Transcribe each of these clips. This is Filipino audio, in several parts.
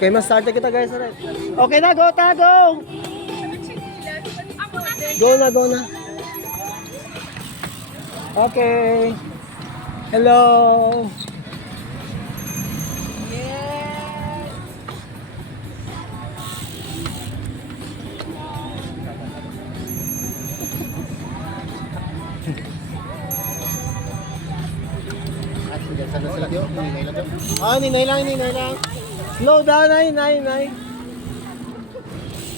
Okay, mas-start na kita guys. Alright. Okay na, go ta, go! Go na, go na. Okay. Hello. Ninay lang, ninay lang. Slow down, nay.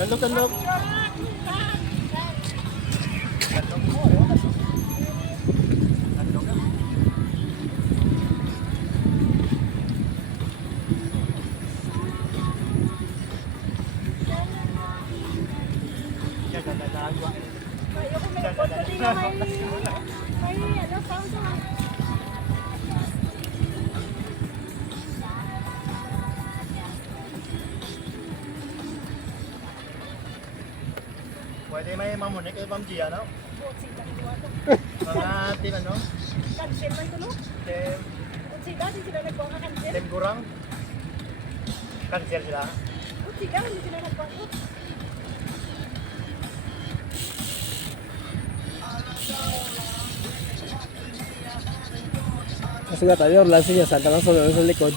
Tandog. Pwede may mamunik kay Ma'am Gia, no? Mga tin ano? Cancel man tulo. Sila nagbuha ka cancel. Tim kurang. Cancel sila. Sila hindi sila nagbuha. Kasi nga tayo, lansin niya, saan ka lang sa likod.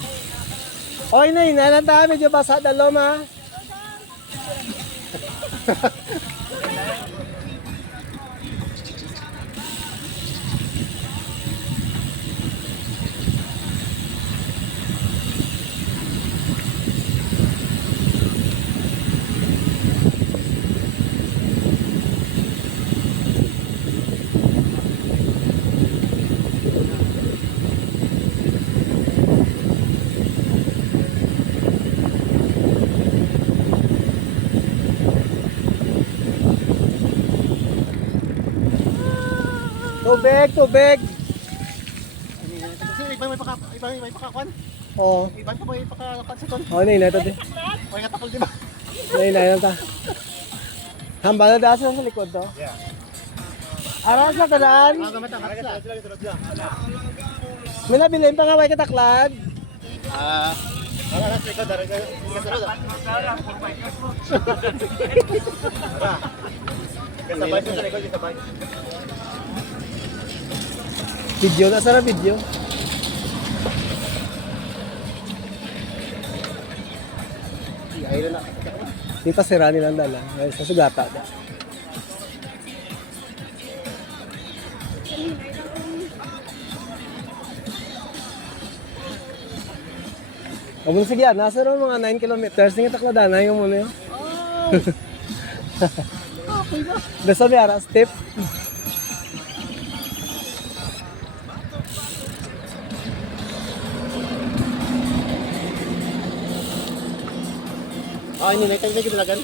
Okay na, inalan tayo, medyo basa dalom ha. Tubig. Ibang may pakakuan. Oo. Ibang pa may pakakuan sa ton. Oo, ninay ito din. May katakal di ba? Ninay lang ta. Hambal na dasa sa likod to. Yeah. Aras na tadaan. Gamata sila. May nabilin pa nga may kataklad. Wala na sila dari ka sunod. Kasabay sa likod, kasabay. Video na sana video. Ayun na. Dito sira nilang dala. Ay, sa sugata. Sige yan, nasa rin mga 9 kilometers. Tingin takladan na yung muna yun. Basta may ara, step. Ninay tayo kita lagan.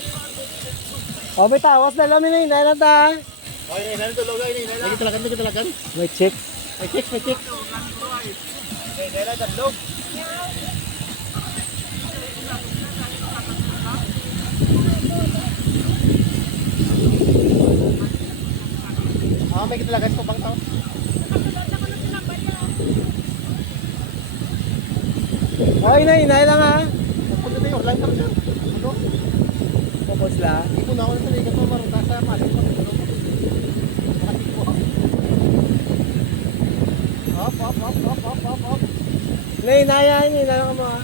O, may tawas na lang, minay na ta. Ninay tulog ay ninay. Kita lagan. May check. May check. Ninay na tandog. May kita lagan ko bang tao? O, inay lang ha. Punta tayo Orlando sir. Ano? Focus lang. Hindi ko na ako nang ikat mo maruta sa mali ko. Up. Inay lang mo ha.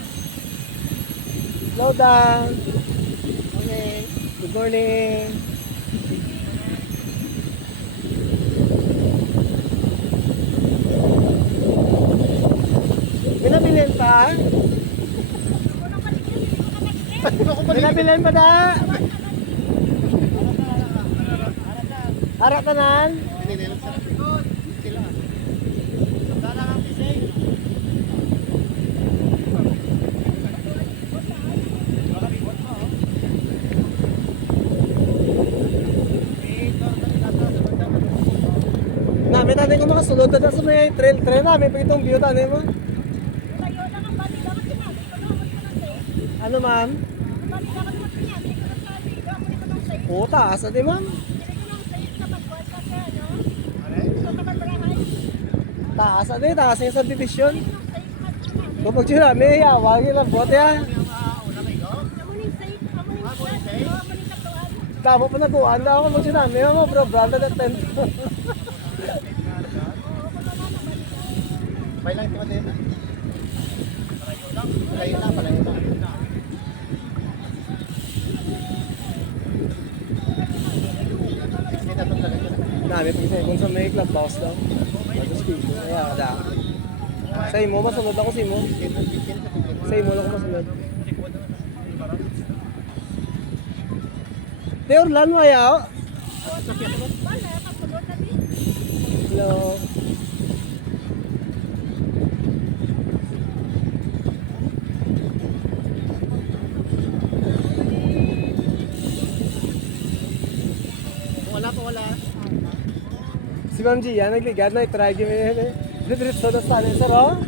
Slow down. Okay. Good morning. Pinabilin pa? Pinabilin pa da? Harap tanan? Ninay lang sir. Sila. Sandala ang kisay. Namin natin kung makasulod na sa may trail namin pag itong view tanin mo. Ano ma'am? Oo, taas na di ma'am. Taas na di, taas na yung subdivision. Kung pag sila, may hawag yung lang bote ha. Tama pa nakuhaan na ako mo sinami mo bro, branded at 10. May lang ito din. Palayo na. Nami pa kasi kung sa may clubhouse daw. Tapos dito, kaya da. Sa imo, masunod ako sa imo. Sa imo lang ako masunod. Te Orlando ayaw. Hello. Wala. Si Ma'am Gia, nagligad na i-try kami yun eh. Diretso na sa tanay, sir, oh.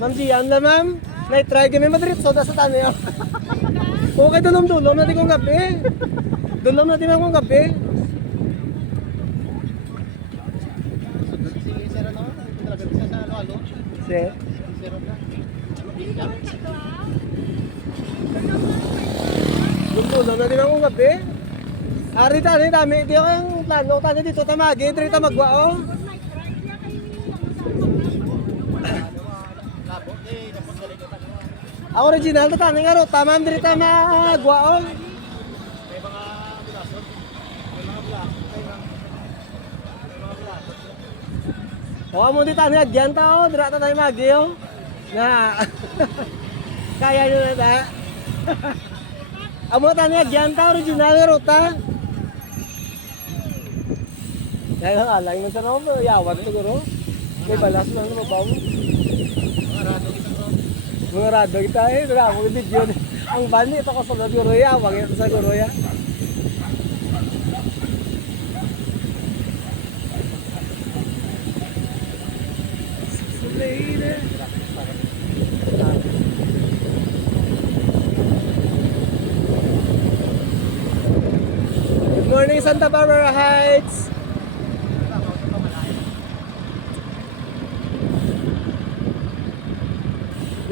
Ma'am Gia, na ma'am, na-try kami madiretso na sa tanay, oh. Okay, dulom-dulom natin kong gabi. Dulom natin kong gabi. Si Sir ano? Talaga bisa sa halo-halo. Sir? Sir na. Dulom natin kong gabi. Ari tani dami, di ako yung plano, tani dito tamagi, dito magwao. Labo, napos galing ko tanong. Ang original to tani nga ro, tamam dito magwao. May mga bulasot. May mga bulasot. Oo, mo di tani agyan tao, dira ta tayo magi oh. Na. Kaya nyo na ta. Amo tani agyan tao, original nga ro ta. Kaya lang alay na sa naman, yawan siguro. May balas na naman pa mo. Mga rado kita bro. Mga rado kita eh, wala mo video. Ang bani ito kasunod ko roya, wag ito sa roya. Good morning, Santa Barbara Heights.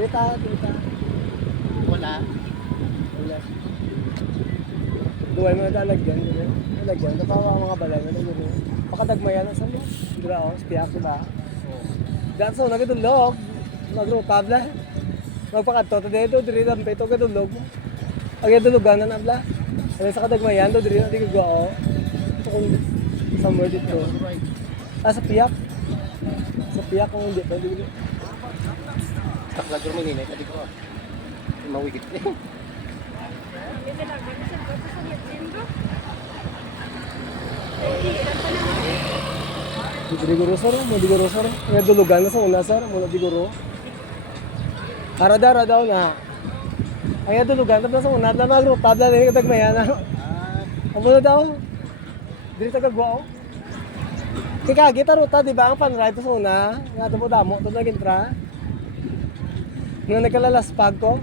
Dita. Wala. Wala. Duway mo na dalagyan. Dalagyan. Kapawa mga balay na dito. Pakadagmayan ang salo. Dira o, spiyak ba? Diyan so, nagdulog. Magrupa bla. Magpakato. Dito, diri lang pito kadulog. Ang dulugan na bla. Ano sa kadagmayan, diri na di ko. Ito kung somewhere dito. Sa piyak. Sa piyak kung hindi pa dito. Takla Germany na tadi ko. Mawigit. Diguro sir, mo diguro sir. Nga dulugan na sa una sir, mo diguro. Arada daw na. Ay dulugan na sa una na magrupa na ni kadagmayan na. Amo na daw. Diri ta kagwao. Kika kita ruta di ba ang panride sa una? Nga mo damo to nagintra. Nga nagkalalaspag ko.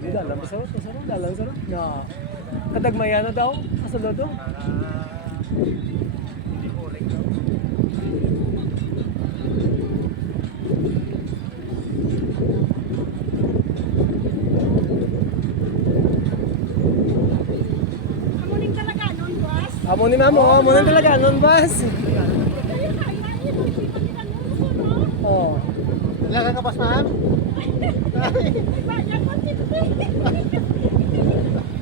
Hindi dalam sir, dalam sir. Na kadagmayan na daw kasulod do. Hindi ko ulit daw. Amo ni mamo, amo nang talaga non bas. Oh. Laga ka pas ma'am?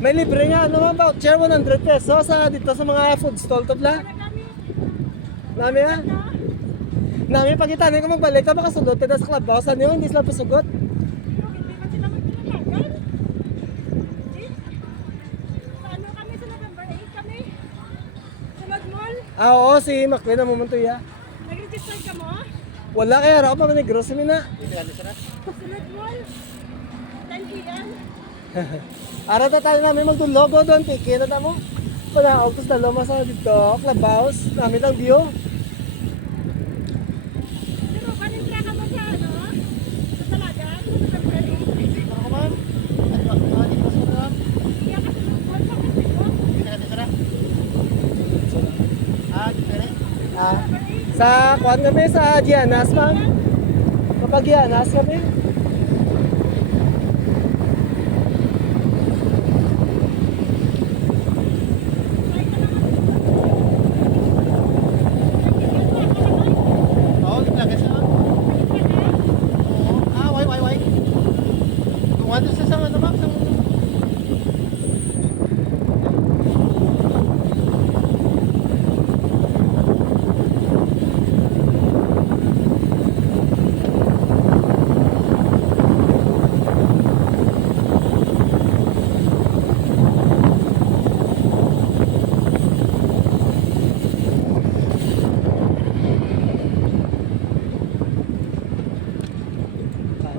May libre nga ano man voucher 100 pesos sa dito sa mga food stall to bla. Nami ah. Nami pagitanin ko magbalik ka baka sulod tayo sa clubhouse ano hindi sila pasugot. Ah, oo, si Macwin na mumuntoy ya. Nag-register ka mo? Wala kaya raw pa manigro sa mina. Hindi ano siya na? Sunod mo? 10 p.m. Ara ta tayo namin magdulogo doon, tiki na mo. Wala, August na loma sa dito, clubhouse, namin ang view. Pero panintra ka mo sa ano? Sa talaga? Sa February? Ako ma'am? At hindi ko sa ma'am? Hindi ka sunod mo sa kasi mo? Hindi ka natin sarap? Ah, di ka rin? Ah, February? Sa kuan kami sa Gianas, ma'am. Kapag Gianas kami. Oo, lagi sa. Oo. Ah, why. Kung ano sa sang ano ma'am, sang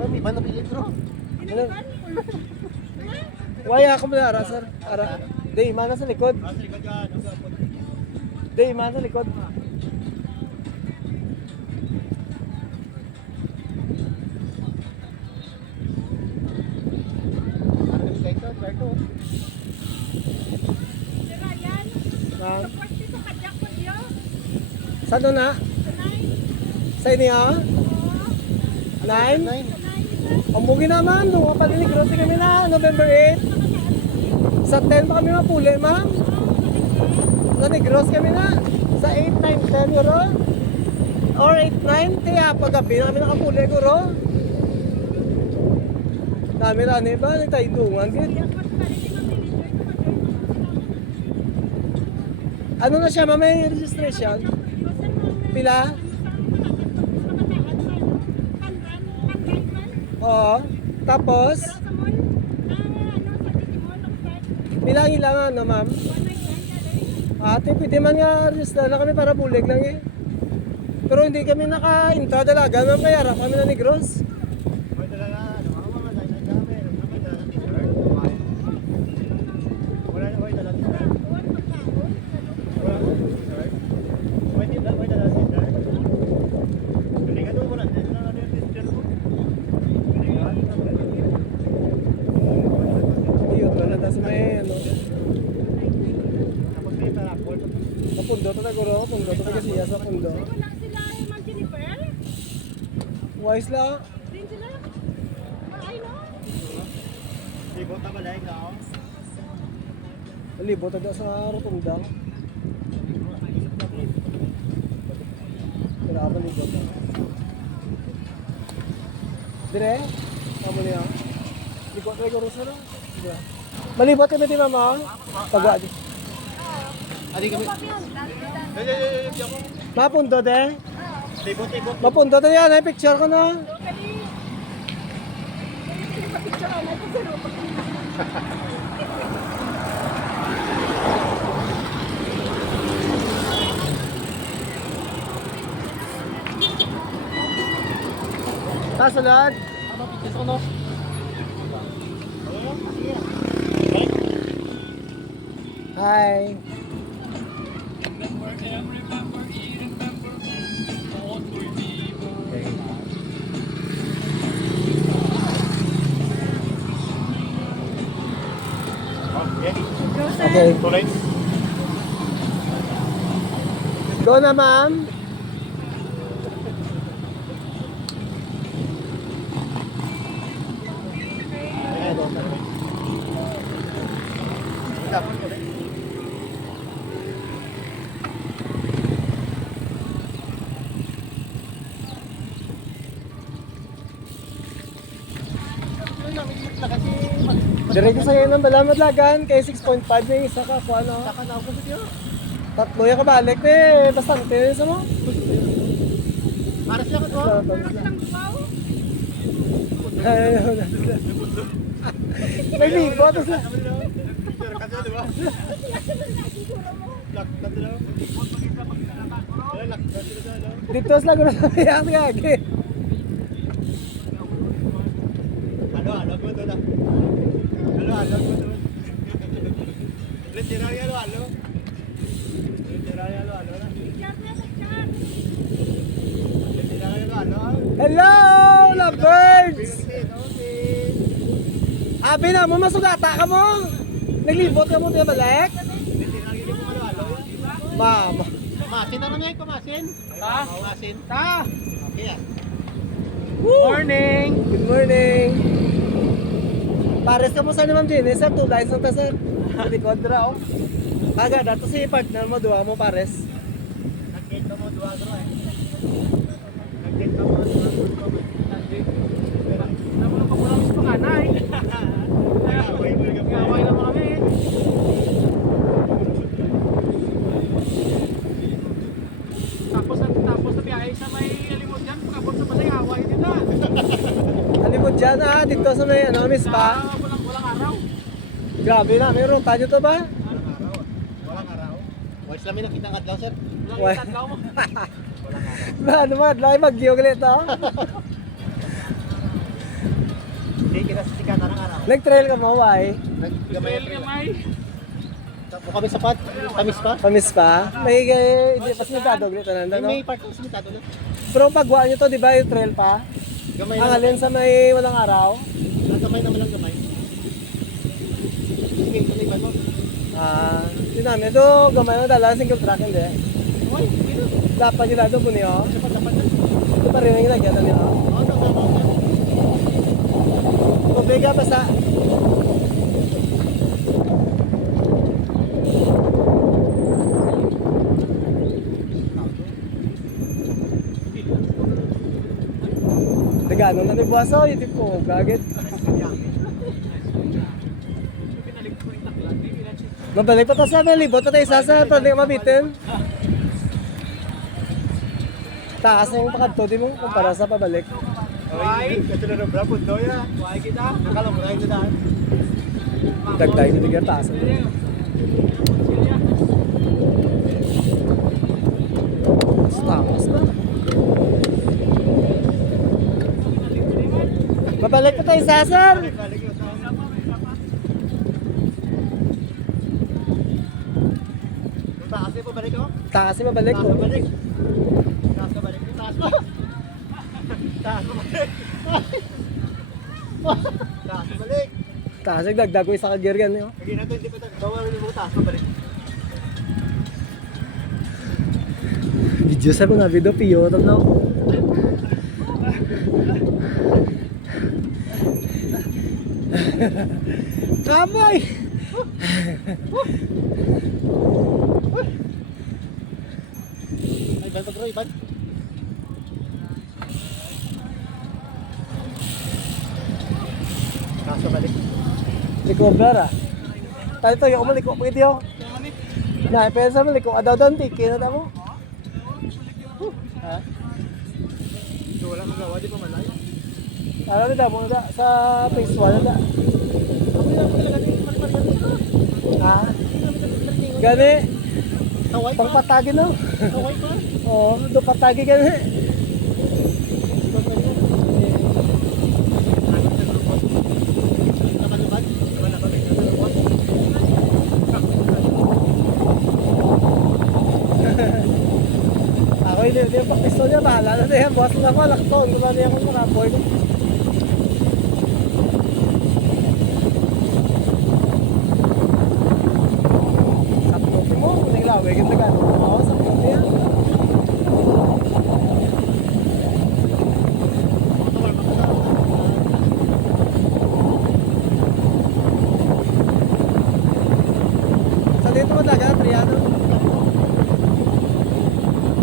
may ba napili bro? Ano? Waya ako na ara sir. Ara. Day mana sa likod. Ah, sa likod yan. Day mana sa likod. Ano kami kayo ito? Berto. Ma'am. Pwede sa kajak po diyo. Sa doon na? Sanay. Sa inyo? Nine? Nine. Ang bugi naman, nung palinigros kami na November 8. Sa 10 pa kami mapuli, ma'am. Sa Negros kami na. Sa 8, 9, 10 euro. Or 8, 9. Kaya paggabi na kami nakapuli, guro. Dami-rami ba? Nagtaidungan. Ano na siya, ma'am? May registration? Pila? Oo. Tapos, bilang ilang ano, ma'am? Ate, pwede man nga register na kami para bulig lang eh. Pero hindi kami naka-intra dalaga, ma'am. Kaya harap kami na Negros. May dala na, ano, mga nine kami. May dala na t-shirt. Wala na, may dala t-shirt. Wala na t-shirt. May dala t-shirt. Hindi ka doon, wala. Dito na natin yung t-shirt mo. Hindi ka, Yun, wala na sa may ano. tapos may tarapol. Sa pundo, ito na guro. Pundo, ito na siya sa pundo. Wala sila Ma'am Jennifer. Wise lang. Din sila. Ay no. Libo tabalay ka, oh. Libot agad sa rotunda. Kaya ka libot. Dire? Kamu niya. Libot tayo guro sa rin. Malibot kami di mama. Pagwa di. Adi kami. Ako. Mapundo de. Libot. Mapundo de yan. Ay picture ko na. Kasunod. Hi. Okay. Tuloy. Go na, ma'am. Diretso sa'yo ng Balamad Lagan, kay 6.5 na yung isa ka, kung ano. Tatlo yung kabalik eh, bastante yun sa mo. Para siya ka to. May libo, tapos na. Dito sa lago na sabihan nga, agi. Halo ko to na. Halo ko to. Literal ya halo. Literal ya halo na. Literal ya halo. Hello, lovebirds! Abi na mo, masugata ka mo. Naglibot ka mo, di balik? Literal ya mo halo. Mama. Masin na rin yan, kumasin. Ha? Masin. Ta! Okay ah. Morning! Good morning. Pares ka mo sa naman din, eh, sir. 2 lines lang ta, sir. Sa likod, dra, oh. Aga, dato si partner mo, duwa mo, pares. Nag-gate ka mo, duwa ka eh. Nag-gate ka mo, duwa ka mo. Namulang pa pula mis panganay. Kaway na mo kami. Tapos na biyahe sa may alimod dyan. Pagkabot sa balay, away din na. Ano mo dyan, dito sa may, miss pa. Walang araw. Grabe na, may ruta nyo to ba? Walang araw ah. Walang araw. Boys lang may nakita ng adlaw, sir. Walang itatlaw mo. Ba, ano mga, laki mag-gyo galit, oh. Hindi kita sisikatan ng araw. Nag-trail ka mo, why? Naggamay Trail nga may. Tapos kami sapat, tamis pa. Pamis pa? May, hindi pa sinitado, galit na nanda, no? May part ng simitado na. Pero pagwa nyo to, di ba, yung trail pa? Gamay Ang na. alin sa may walang araw? Gamay naman lang gamay. Sige, ito na iba mo. Yun namin, ito, gamay mo dala, single track, hindi. Uy, hindi na. Dapat nyo dito, buni, oh. Dapat na. Ito pa rin ang ginagyan, ano, oh. Oo, dapat. Tubig pa sa... Nagano na ni Buwaso, hindi po, gagit. Pinalik ko yung taklan. Mabalik pa to sa may libot, patay isa sa pwede ka mabitin. Taas na yung pakadto, di mo, kumpara sa pabalik. Ay, katulad ng bravo, doya. Why kita? Nakalong na daan. Dagday, hindi ka taas. Taas na. Mabalik pa tayo sa sir. Balik yun. Taas eh, pabalik ako. Taas na mabalik Taas ko. ka balik. Taas ka balik. Taas mo. Taas ka balik. Taas ka balik. Taas na dagdag ko isa ka-gear yan. Yo. Lagi na ito, hindi pa tayo. Bawal mo taas ka balik. Video sa mga video, piyo. Tama na. Kamay! Ay, bantag Roy, bant. Taas ka balik. Recover Tayo to, yung maliko po ito. Na, pero sa maliko, adaw doon, tiki na tamo. Ha? Ito wala magawa, di pa malayo. Ano na mo na sa phase 1 na. Ha? Gani, Taway pa. pangpatagi no? Taway pa. Oo, do patagi gani. Ako hindi pa pisto niya, bahala na yan. Boss lang ko, lakton. Kung ano yung mga boy. Saplotin mo, kung naglawe, ganda ka. Oo, saplotin yan. Sa dito mo talaga, Triano?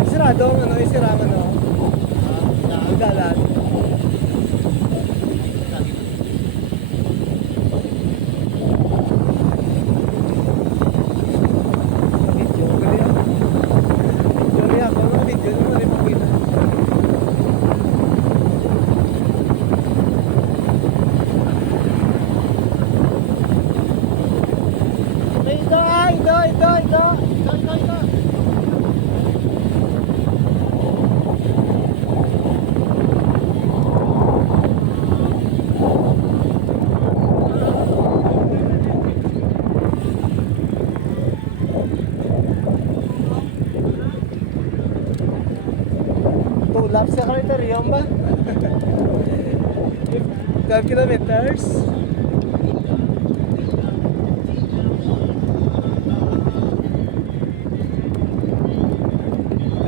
Sirado ang ano, isirang ano. Ang dalan. Video, gali ako. Gali ako, mga video nyo, mali pakita. Ito. Tulap sa kriterium ba? 12 kilometers.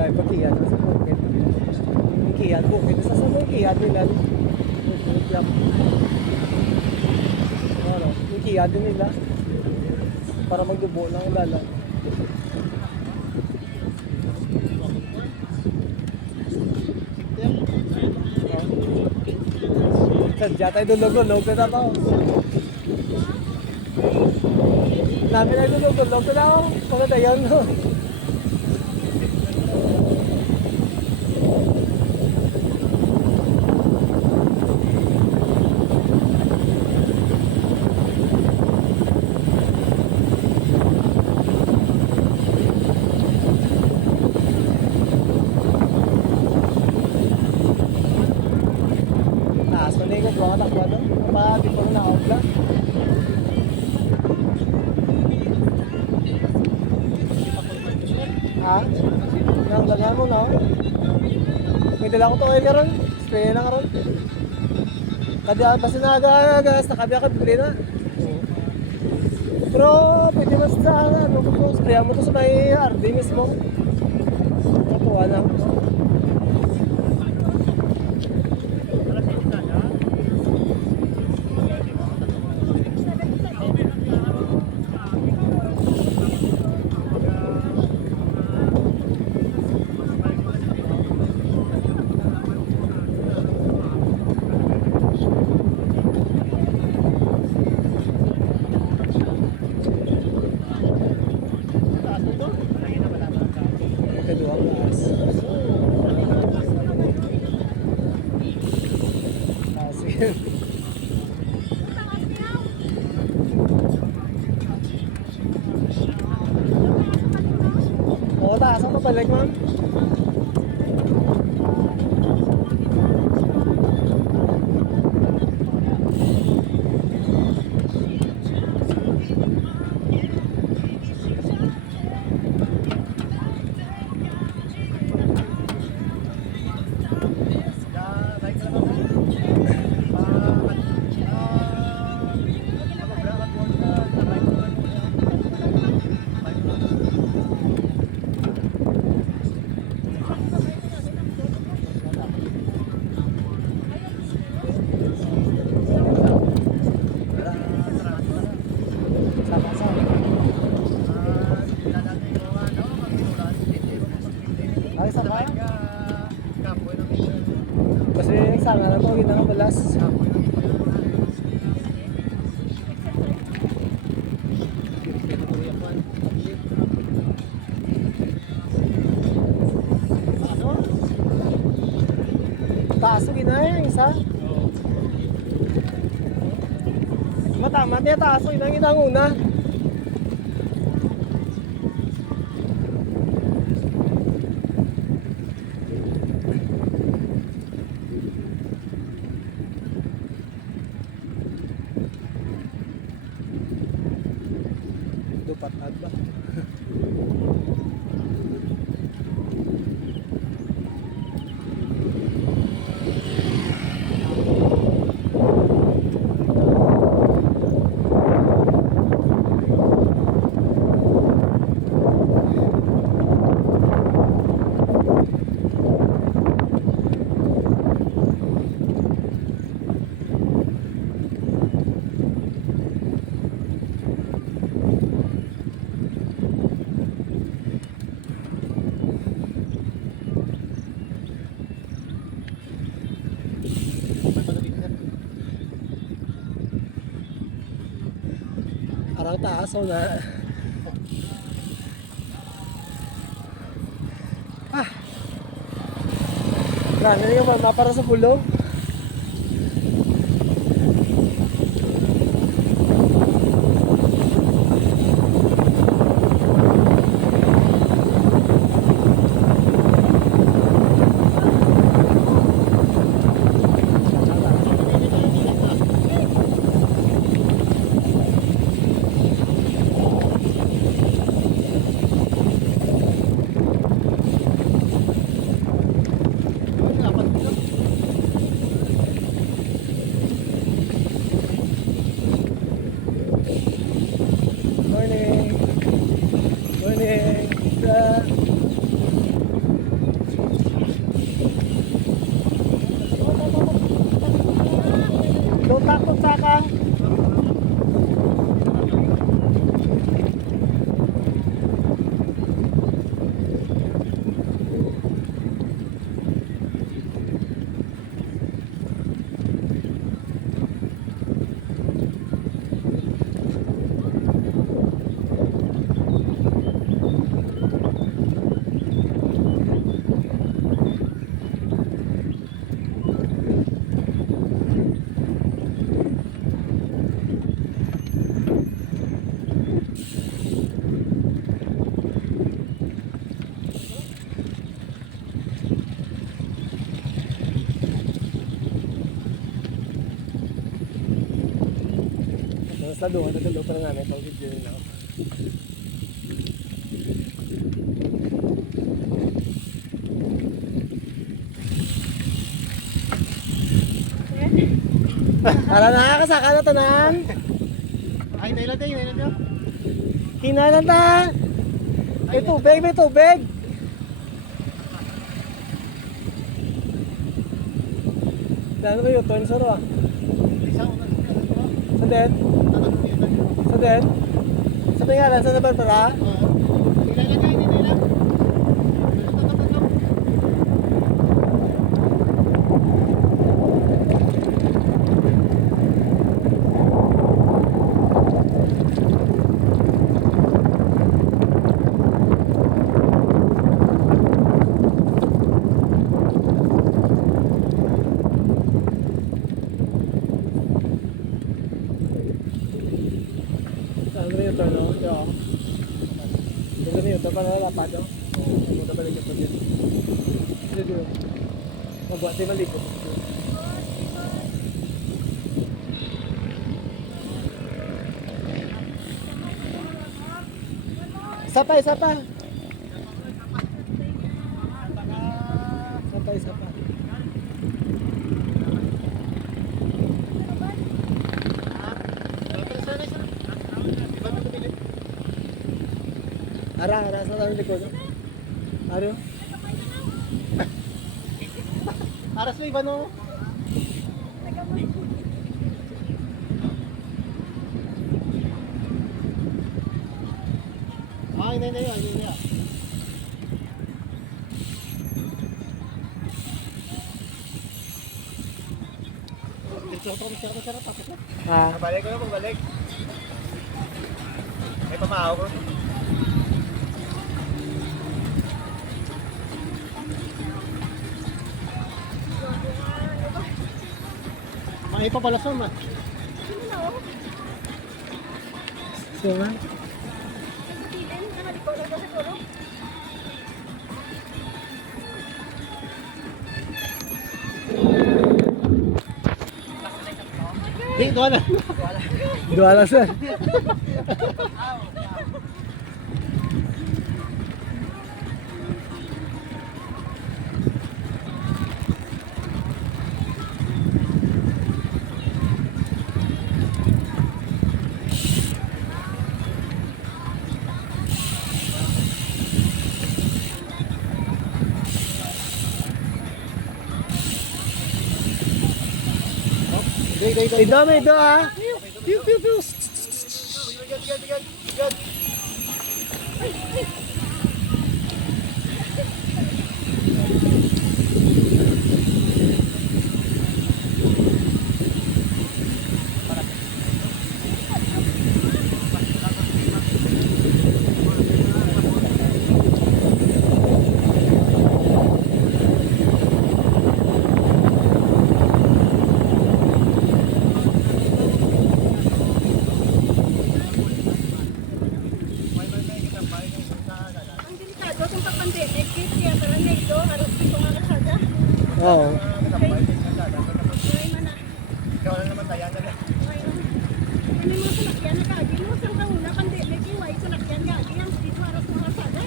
may pagkiyat sa bukid. Yung kiyat bukid. Sa yung kiyat nila. Yung kiyat din nila. Para magdubo lang ang lala. Sadya tayo dulog-dulog na ako. Namin ay dulog-dulog na ako. Pagkata yun. Taas mo na yung gagawa ka takbo, no? Baka di pa mo na-outla. Ha? Nanggalan mo, no? May dala ko to oil karon. Spray na karon. Kada basta nagagas, nakabiya ka bibili na. Pero pwede mas sa ano ko, sprayan mo to sa may RD mismo. Natuwa lang. Kedua belas. Asik. Oh, taas ako balik, ma'am. Sama-sama. Ay, sama. Kasi sana na to, hindi na balas. Taas yung ginaya, isa. Matama, tiya taas yung inang una. Dupat na ba? Parang taas o na. Gana na yung mama para sa bulong. Basta doon, natulog pa lang namin pag video nila. Para nakakasaka na tanan. Ay, nailan tayo, nailan tayo. Hinalan na. May tubig, may tubig. Dano ba yun? Turn saro ah. Isa, una, Sa den? Sa den? Sa tingalan, sa naman para? Nailan tayo, nailan. Tatap. Ano ba yun? Turn no? Yo. Ito na yun. Ito pa na lapad no? Ito pa lang yung pagyan. Dito yun. Magwa, di malikot. Isa pa, isa pa. Isa pa, isa pa. Ara, sa tayo likod. Aro? Aras na iba no. Ay, nai. Dito ako sarap tapos na. Ha? Balik ko na pagbalik. May pamahaw ko. May papalason ma. So, man. Di, doon na. Dua lang sir. Ido, may ido ah. Pew, pew, pew. Ang delikado kung pag-pandemic, kaya parang na ito, harap dito nga kasada. Oo. Ay, mana. Ikaw lang naman tayo na. Ay, ano yung mga salakyan na kagi mo? Saan ka una pandemic, yung ay salakyan kagi, ang dito harap mga kasada.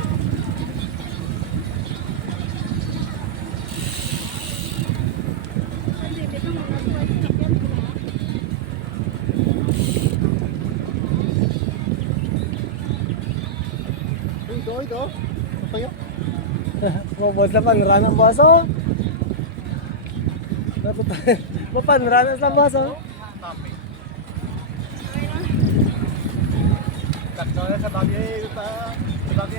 Pandemic ang mga suway salakyan, di ba? Ito. Ano pa yun? Mabos na panranan boss oh. Mapanranan sa boss oh. Sakto na sa bagay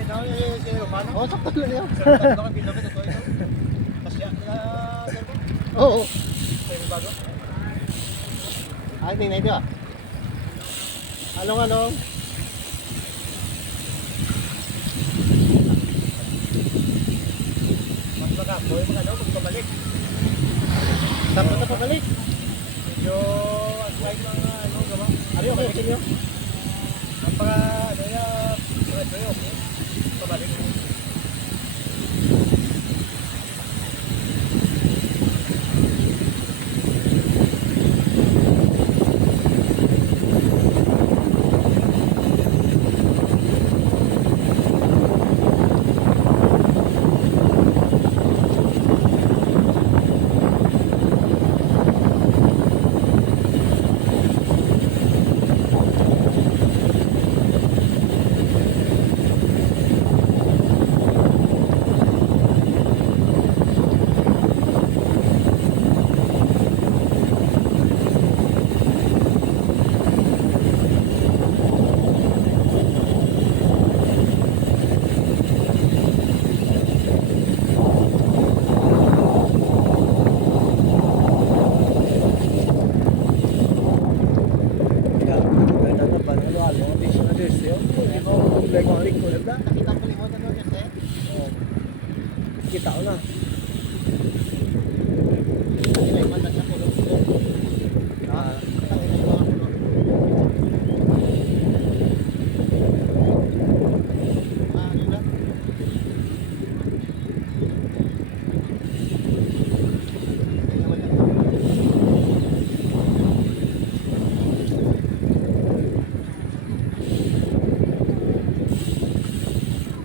na si Romano. Oo, sakto lang yun. Sakto kang binabit ito. Pasya na. Oo. Sa'yo bago. Ay, tingnan ito ah. Along. Mas baka, boy mga daw, magpabalik. Tapos na pabalik. Medyo aside mga gawa. Ari, okay sa inyo? Ang mga, mga tuyo, pabalik. kita ko na. May malag na puno. Ah, Ano na?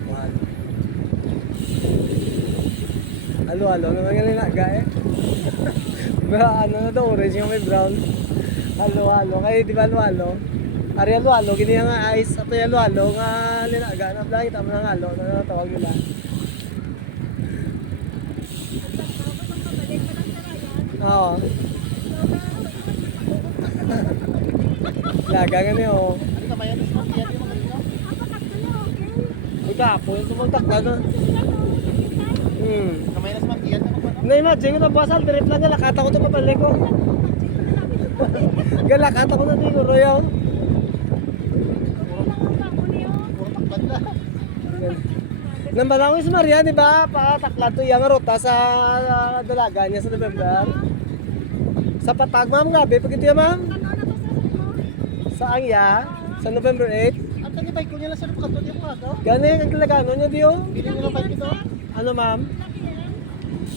mahal. Halo-halo naman nga nila eh. Ano na to, orange yung may brown. Halo-halo, kayo di ba halo-halo? Ari halo-halo, gini nga ice. Ato yung halo-halo nga linaga. Nablangit ang mga halo, na tawag nila. Oo. Laga nga niyo. Ano ka mayan? Yan yung mga dito. Ika ako, yung tumagtakla na. Kamay na sa magkiyan na ba? Na-imagine ko na basal, direct lang galakata ko ito papalik ko. Galakata ko na dito, Royo. Puro takbad na. Nambalangin si Maria, di ba? Patakla to yung ruta sa dalaga niya sa November. Sa Patag, ma'am, gabi. Pag ito yan, ma'am? Sa Angya, sa November 8. Ang kanibay ko niya lang sa lupakat yung mga daw. Gani, ang kalagano niya diyo. Bili nyo lang bike ito. Ano, ma'am?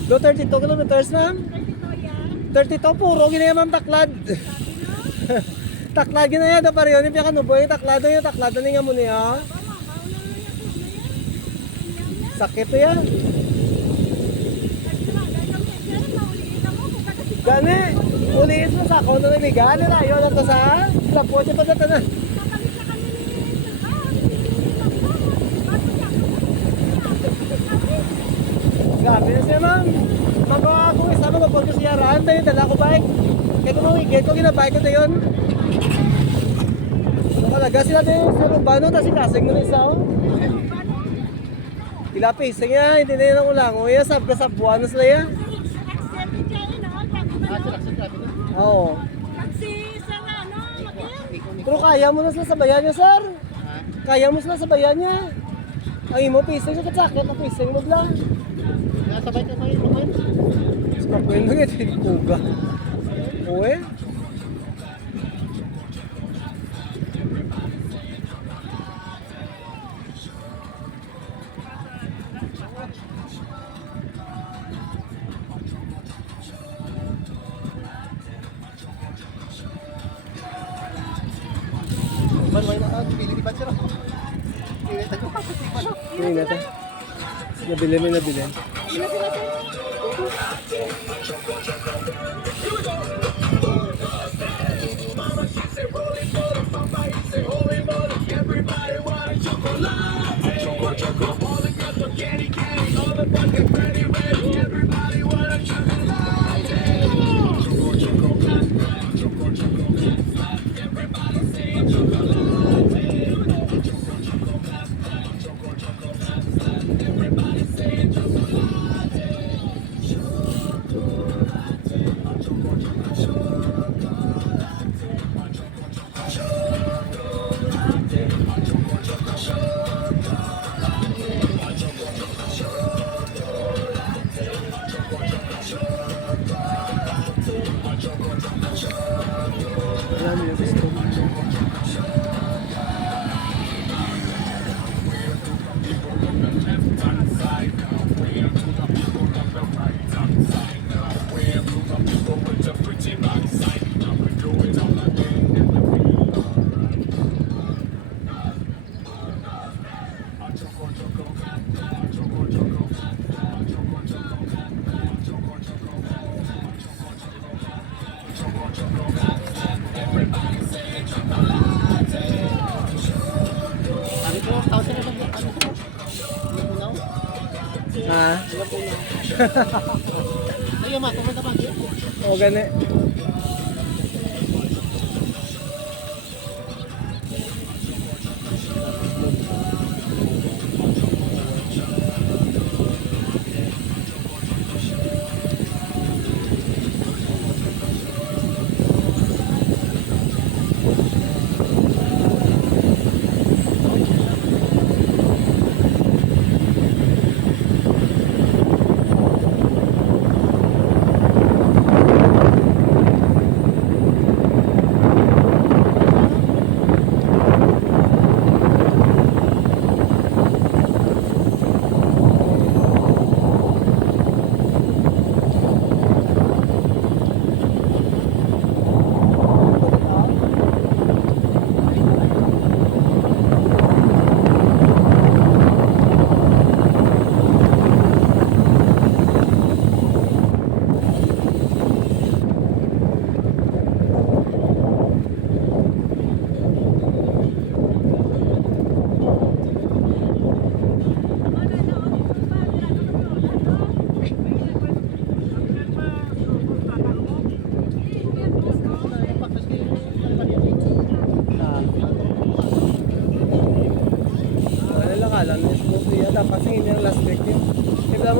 Do 32 kilometers, ma'am? 32, puro ginaya, ma'am, taklad. Taklad ginaya, da pa rin yun. Yung kanuboy, taklado yung taklado niya mo niya. Sakit to yan. Gani, uliis mo sa ako na namiga. Nilayo na to sa lapo siya pa na tanan. Grabe na siya, ma'am. Magawa akong isa, magpapol ko siya raan. Dahil dala ko bike. Kaya kung mawigit ko, ginabike ko na yun. Nakalaga sila din sa Rubano, tapos ikasing mo na isa. Oh. Ilapis, nga, hindi na yun ang ulang. O yan, sabga sa buwan na sila yan. Sila sabi niya. Oo. Pero kaya mo na sila sa bayan niya, sir. Kaya mo sila sa bayan niya. Ay mo, pising sa katsakit na pising mo lang. Nasa bike ka kayo. Mas makwento nga, hindi kuga. Uwe. Malway na ka. Bili di ba siya? Bili tayo. Hindi na ito. Nabili mo, nabili. Wala mo yung gusto. Ano po? 1,000 na lang. Ano po? Lupunaw? Ha? Lupunaw. Ay, matungkol na ba? O, gani.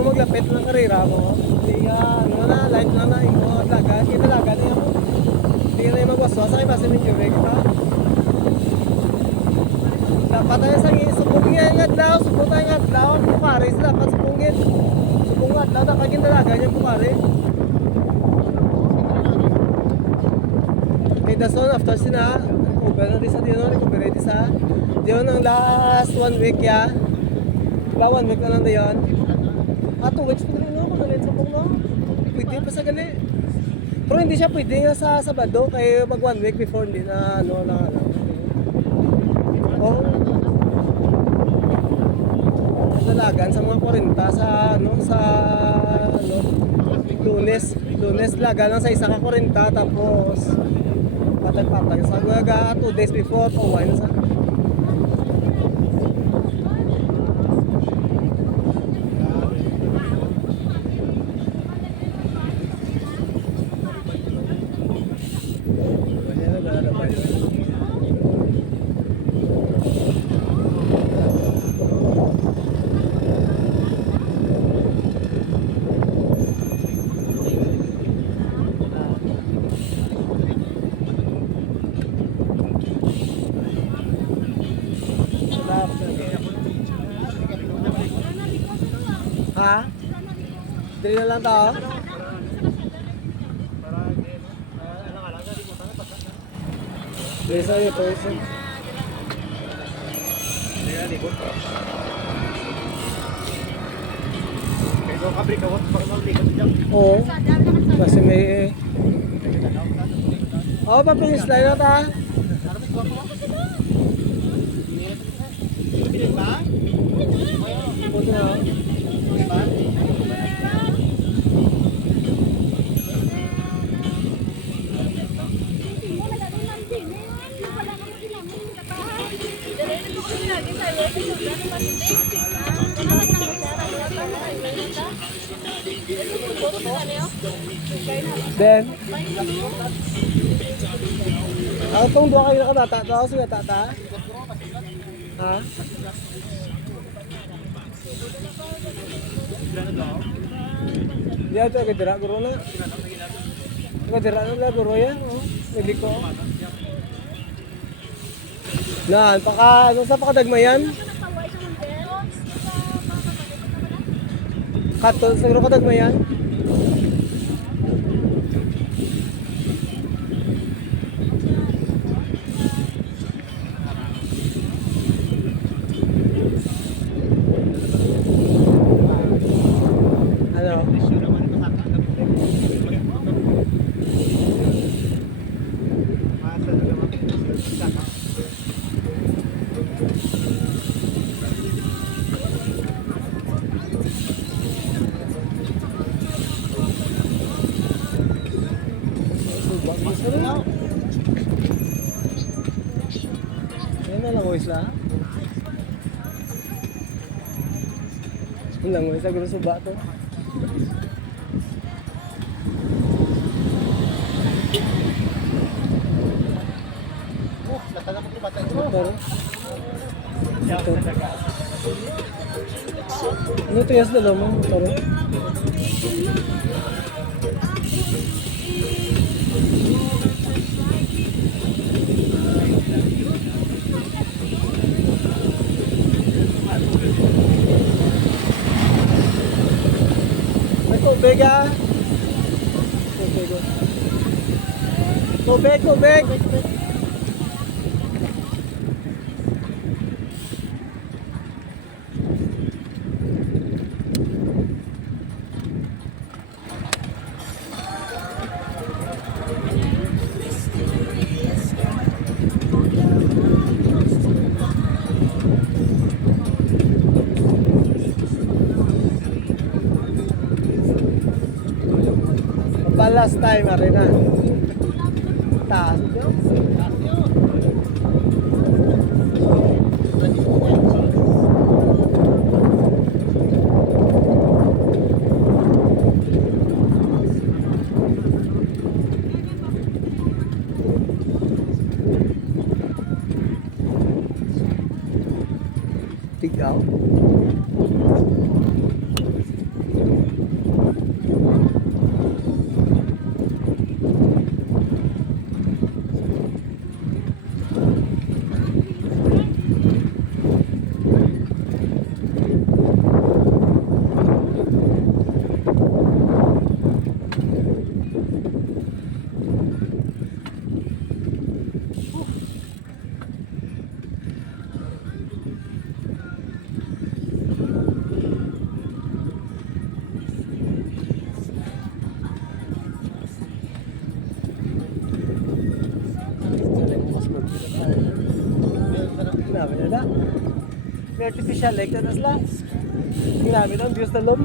mo maglapit ng karera mo, hindi ka, ano na, light na na, imo, lagan, kinalagan niya mo. Hindi na yung magwaswas, sa kaya medyo rig, ha? Dapat tayo sa supungin nga yung adlaw, supung tayo nga adlaw, bukari, dapat supungin. Supung nga adlaw, dapat kinalagan yung bukari. Okay, that's all, after sina, over na di sa diyo, recover di sa diyo ng last 1 week ya. Wala 1 week na lang diyon. 2 weeks pa rin no, magalit sa pong no. Pwede pa sa gali. Pero hindi siya pwede nga sa Sabado, kaya mag 1 week before hindi na ano na ano. Oh. Dalagan sa mga 40 sa ano sa ano Lunes laga lang sa isa ka 40 tapos patag-patag sa mga 2 days before o wine sa ha? Dili na lang tao? Dili sa iyo, person. Oo. Kasi may... Oo, papilis lang na ta. Buti na. Then, itong dua kayo nakatata. Ito sige tata. Ha? Dia tu agak jerak guru na. Agak jerak na guru ya. Naliko. Nah, paka ano sa pakadagmayan? Kato siguro kadagmayan. Yan na lang guys lah. Yan lang guys, agad suba to. Ano ito yas na mo? Taro. May tubig ah. Tubig. Last time arena. Taas yun. Tigaw. da. May artificial lake na nasla. Ginamit ang views na lom.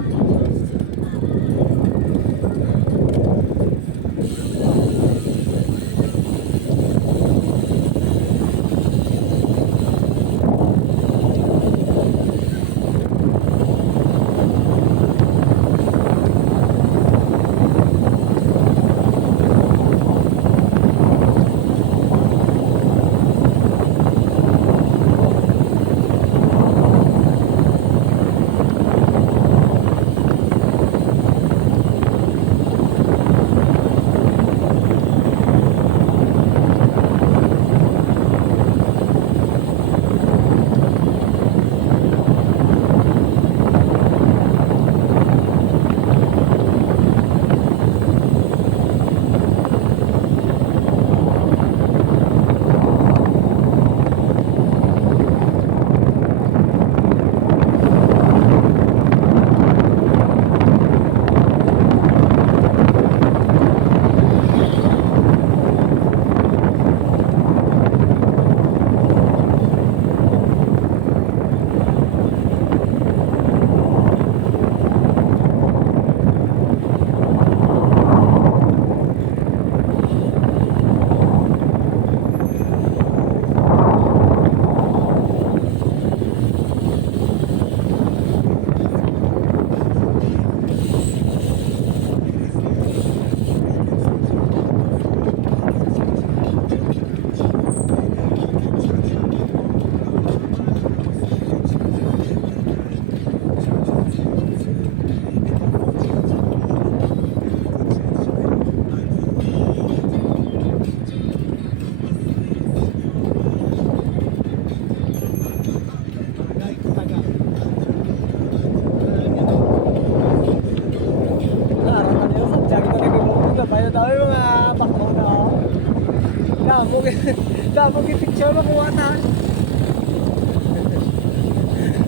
Damo picture mo kuha ta.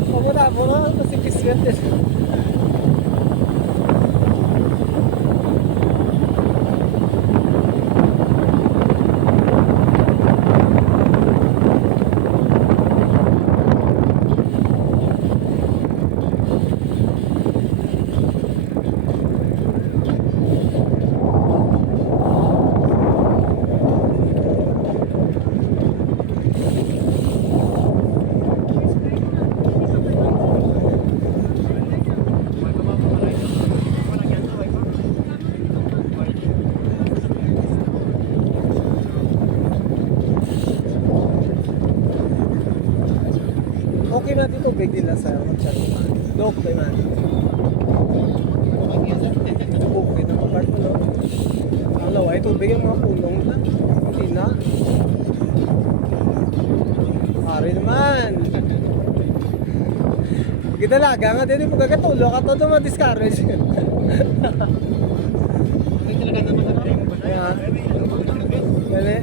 Pumunta mo na kasi kiswet. Okay na dito big nila sa chat. Dok kay man. Okay na part no. Alaw ay tubig ang mga pulong na. Hindi na. Pare naman. Gidalaga nga din mo gagatulo ka todo ma-discourage. Dali.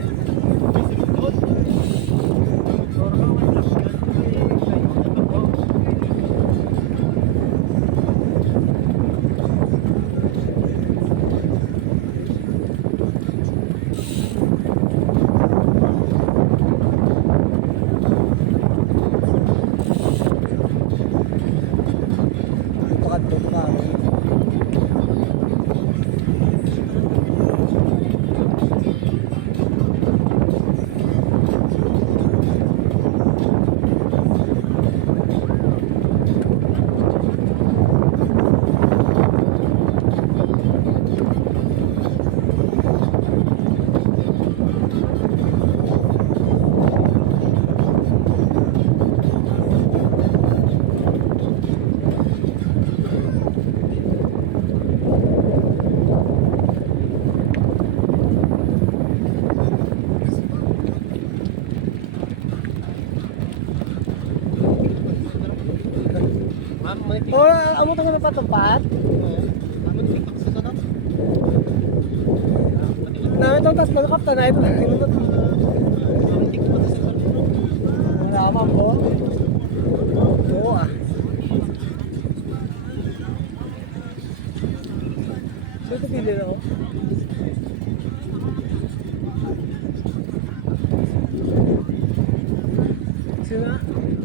Pakadto pa. Oh, amo to na patumpat. Na ito tas magkapta na ito. Ramam po. Oo ah. Dito pili na ako. Sino?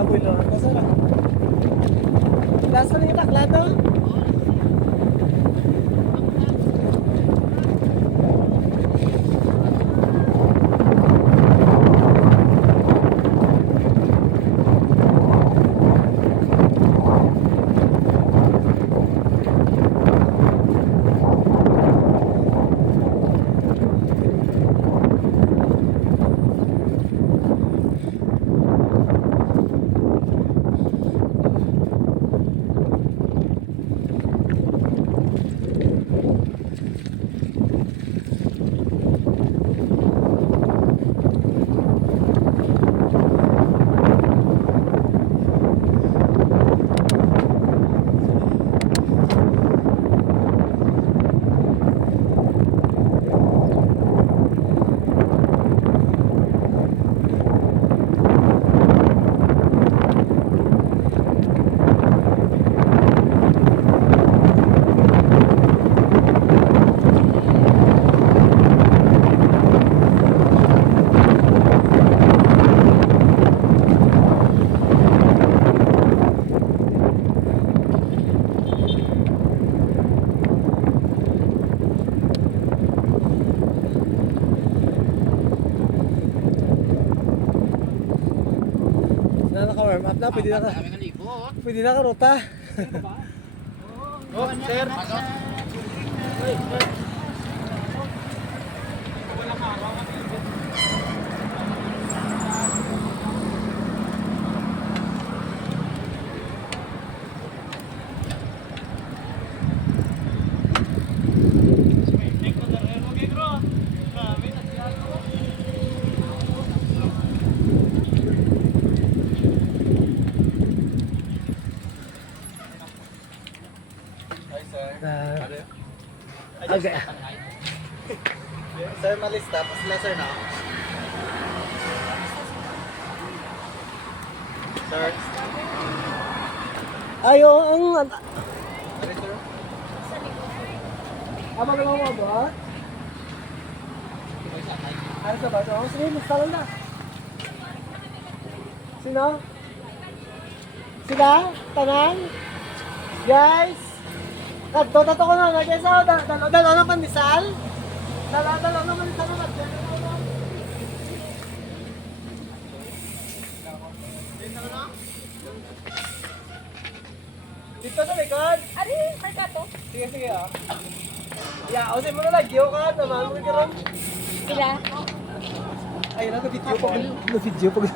Kaboy lo. Kasara. Lasa ning takla to. Na naka-warm up na, pwede na ka rota. Oh, sir. Okay. Sir, malista. Pasla, sir, na. Sir. Ayo, ang... Sorry, sir. Apa ka mo ba? Ano sa ba? Oh, sige, magsalan na. Sino? Sila? Tanan? Guys? Tato ko na. Guys, dalo na pandesal? Dalo na pandesal na. Dito sa likod. Ari, merkato. Sige, ah. Ya, o mo na lagyo ka. Tama mo ka ron. Sila. Ay, naka-video pa. Naka-video pa.